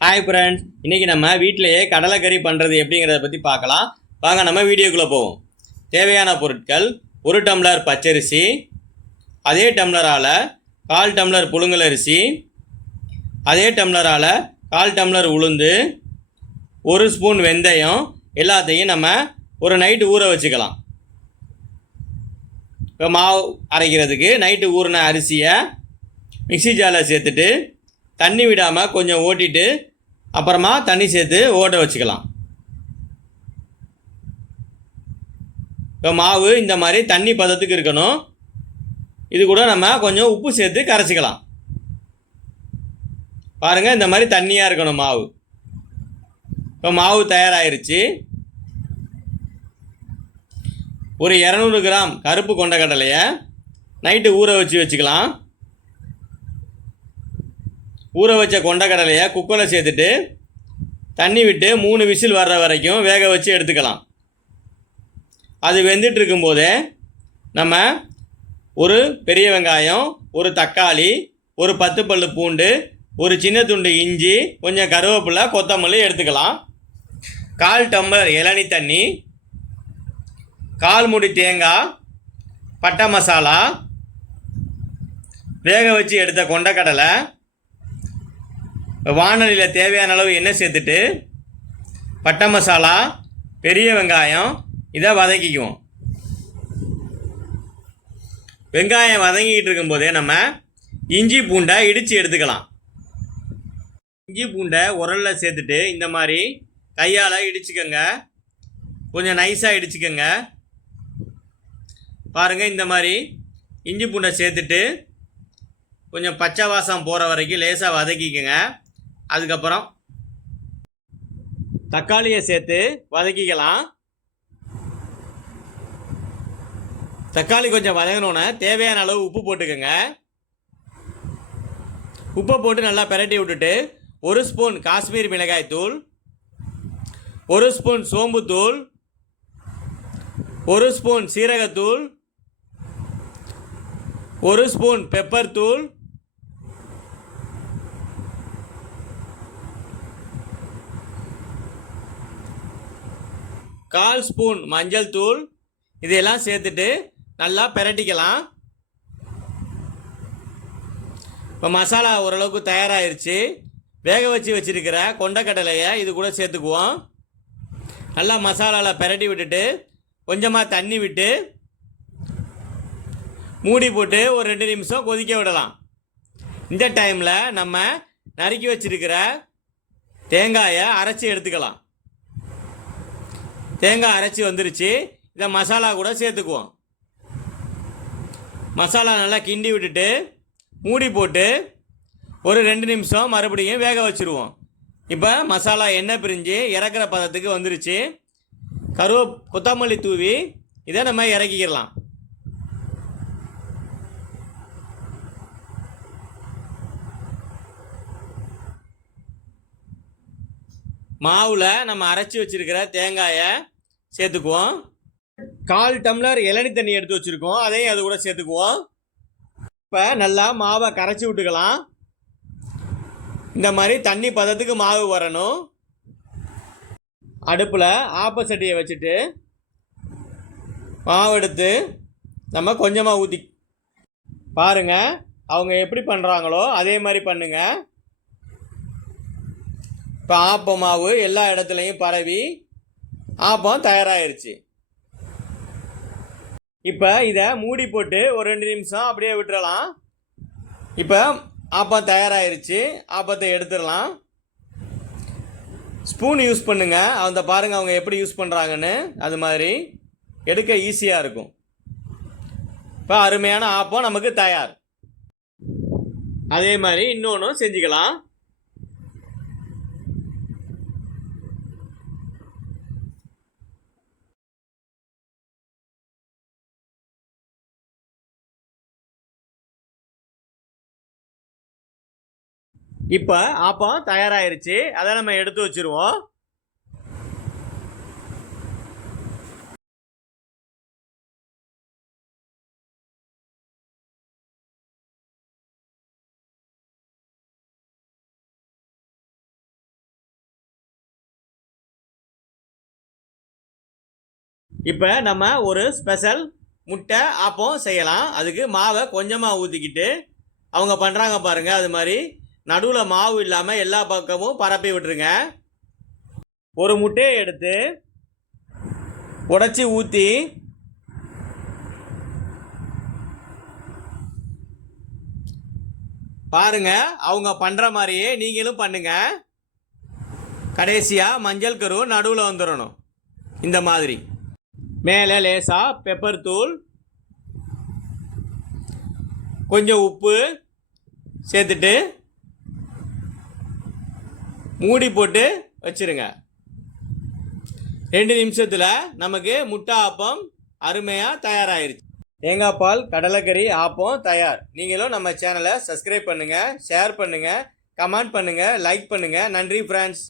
Hi friends, இன்றைக்கி நம்ம வீட்டிலையே கடலைக்கறி பண்ணுறது எப்படிங்கிறத பற்றி பார்க்கலாம். வாங்க நம்ம வீடியோக்குள்ளே போவோம். தேவையான பொருட்கள்: 1 டம்ளர் பச்சரிசி, அதே டம்ளரால் 1/4 டம்ளர் புழுங்கலரிசி, அதே டம்ளரால் 1/4 டம்ளர் உளுந்து, 1 ஸ்பூன் வெந்தயம். எல்லாத்தையும் நம்ம ஒரு நைட்டு ஊற வச்சுக்கலாம். இப்போ மாவு அரைக்கிறதுக்கு நைட்டு ஊறின அரிசியை மிக்ஸி ஜாரில் சேர்த்துட்டு தண்ணி விடாமல் கொஞ்சம் ஓட்டிட்டு அப்புறமா தண்ணி சேர்த்து ஓட்ட வச்சுக்கலாம். இப்போ மாவு இந்த மாதிரி தண்ணி பதத்துக்கு இருக்கணும். இது கூட நம்ம கொஞ்சம் உப்பு சேர்த்து கரைச்சிக்கலாம். பாருங்கள், இந்த மாதிரி தண்ணியாக இருக்கணும் மாவு. இப்போ மாவு தயாராகிருச்சு. ஒரு 200 கிராம் கருப்பு கொண்டக்கடலையை நைட்டு ஊற வச்சுக்கலாம். ஊற வச்ச கொண்டக்கடலையை குக்கரில் சேர்த்துட்டு தண்ணி விட்டு 3 விசில் வர்ற வரைக்கும் வேக வச்சு எடுத்துக்கலாம். அது வெந்துட்டு இருக்கும்போதே நம்ம ஒரு பெரிய வெங்காயம், ஒரு தக்காளி, ஒரு 10 பல்லு பூண்டு, ஒரு சின்ன துண்டு இஞ்சி, கொஞ்சம் கருவேப்பிலை, கொத்தமல்லி எடுத்துக்கலாம். 1/4 டம்ளர் இளநீ தண்ணி, 1/4 மூடி தேங்காய், பட்டை மசாலா, வேக வச்சு எடுத்த கொண்டக்கடலை, வாணலியில் தேவையான அளவு எண்ணெய் சேர்த்துட்டு பட்டை மசாலா, பெரிய வெங்காயம் இதை வதக்கிக்குவோம். வெங்காயம் வதங்கிக்கிட்டு இருக்கும்போதே நம்ம இஞ்சி பூண்டை இடித்து எடுத்துக்கலாம். இஞ்சி பூண்டை உரலில் சேர்த்துட்டு இந்த மாதிரி கையால் இடிச்சுக்கோங்க. கொஞ்சம் நைஸாக இடிச்சுக்கோங்க. பாருங்கள், இந்த மாதிரி இஞ்சி பூண்டை சேர்த்துட்டு கொஞ்சம் பச்சை வாசம் போகிற வரைக்கும் லேசாக வதக்கிக்கோங்க. அதுக்கப்புறம் தக்காளியை சேர்த்து வதக்கிக்கலாம். தக்காளி கொஞ்சம் வதங்கினோன்னே தேவையான அளவு உப்பு போட்டுக்கோங்க. உப்பை போட்டு நல்லா பிரட்டி விட்டுட்டு 1 ஸ்பூன் காஷ்மீர் மிளகாய் தூள், 1 ஸ்பூன் சோம்புத்தூள், 1 ஸ்பூன் சீரகத்தூள், 1 ஸ்பூன் பெப்பர் தூள், 1/4 ஸ்பூன் மஞ்சள் தூள், இதையெல்லாம் சேர்த்துட்டு நல்லா பிரட்டிக்கலாம். இப்போ மசாலா ஓரளவுக்கு தயாராகிருச்சு. வேக வச்சுருக்கிற கொண்டக்கடலையை இது கூட சேர்த்துக்குவோம். நல்லா மசாலாவில் பிரட்டி விட்டுட்டு கொஞ்சமாக தண்ணி விட்டு மூடி போட்டு ஒரு 2 நிமிஷம் கொதிக்க விடலாம். இந்த டைமில் நம்ம நறுக்கி வச்சுருக்கிற தேங்காயை அரைச்சி எடுத்துக்கலாம். தேங்காய் அரைச்சி வந்துருச்சு. இதை மசாலா கூட சேர்த்துக்குவோம். மசாலா நல்லா கிண்டி விட்டுட்டு மூடி போட்டு ஒரு 2 நிமிஷம் மறுபடியும் வேக வச்சுருவோம். இப்போ மசாலா எண்ணெய் பிரிஞ்சு இறக்குற பதத்துக்கு வந்துருச்சு. கொத்தமல்லி தூவி இதை நம்ம இறக்கிக்கலாம். மாவில் நம்ம அரைச்சி வச்சுருக்கிற தேங்காயை சேர்த்துக்குவோம். 1/4 டம்ளர் இளநீ தண்ணி எடுத்து வச்சுருக்கோம், அதையும் அது கூட சேர்த்துக்குவோம். இப்போ நல்லா மாவை கரைச்சி விட்டுக்கலாம். இந்த மாதிரி தண்ணி பதத்துக்கு மாவு வரணும். அடுப்பில் ஆப்பச்சட்டியை வச்சுட்டு மாவு எடுத்து நம்ம கொஞ்சமாக ஊற்றி பாருங்கள். அவங்க எப்படி பண்ணுறாங்களோ அதே மாதிரி பண்ணுங்கள். இப்போ ஆப்ப மாவு எல்லா இடத்துலையும் பரவி ஆப்பம் தயாராகிருச்சு. இப்போ இதை மூடி போட்டு ஒரு 2 நிமிஷம் அப்படியே விட்டுறலாம். இப்போ ஆப்பம் தயாராகிருச்சு. ஆப்பத்தை எடுத்துடலாம். ஸ்பூன் யூஸ் பண்ணுங்கள். அந்த பாருங்கள் அவங்க எப்படி யூஸ் பண்ணுறாங்கன்னு. அது மாதிரி எடுக்க ஈஸியாக இருக்கும். இப்போ அருமையான ஆப்பம் நமக்கு தயார். அதே மாதிரி இன்னொன்றும் செஞ்சுக்கலாம். இப்போ ஆப்பம் தயாராகிருச்சு. அதை நம்ம எடுத்து வச்சுருவோம். இப்போ நம்ம ஒரு ஸ்பெஷல் முட்டை ஆப்பம் செய்யலாம். அதுக்கு மாவை கொஞ்சமாக ஊற்றிக்கிட்டு அவங்க பண்ணுறாங்க பாருங்கள், அது மாதிரி நடுவில் மாவு இல்லாமல் எல்லா பக்கமும் பரப்பி விட்டுருங்க. ஒரு முட்டையை எடுத்து உடைச்சி ஊற்றி பாருங்க, அவங்க பண்ணுற மாதிரியே நீங்களும் பண்ணுங்க. கடைசியாக மஞ்சள் கரு நடுவில் வந்துடணும். இந்த மாதிரி மேலே லேசாக பெப்பர் தூள், கொஞ்சம் உப்பு சேர்த்துட்டு மூடி போட்டு வச்சிருங்க. 2 நிமிஷத்தில் நமக்கு முட்டை ஆப்பம் அருமையாக தயாராகிருச்சு. தேங்காய் பால் கடலைக்கறி ஆப்பம் தயார். நீங்களும் நம்ம சேனலை சப்ஸ்கிரைப் பண்ணுங்கள், ஷேர் பண்ணுங்கள், கமெண்ட் பண்ணுங்கள், லைக் பண்ணுங்கள். நன்றி ஃப்ரெண்ட்ஸ்.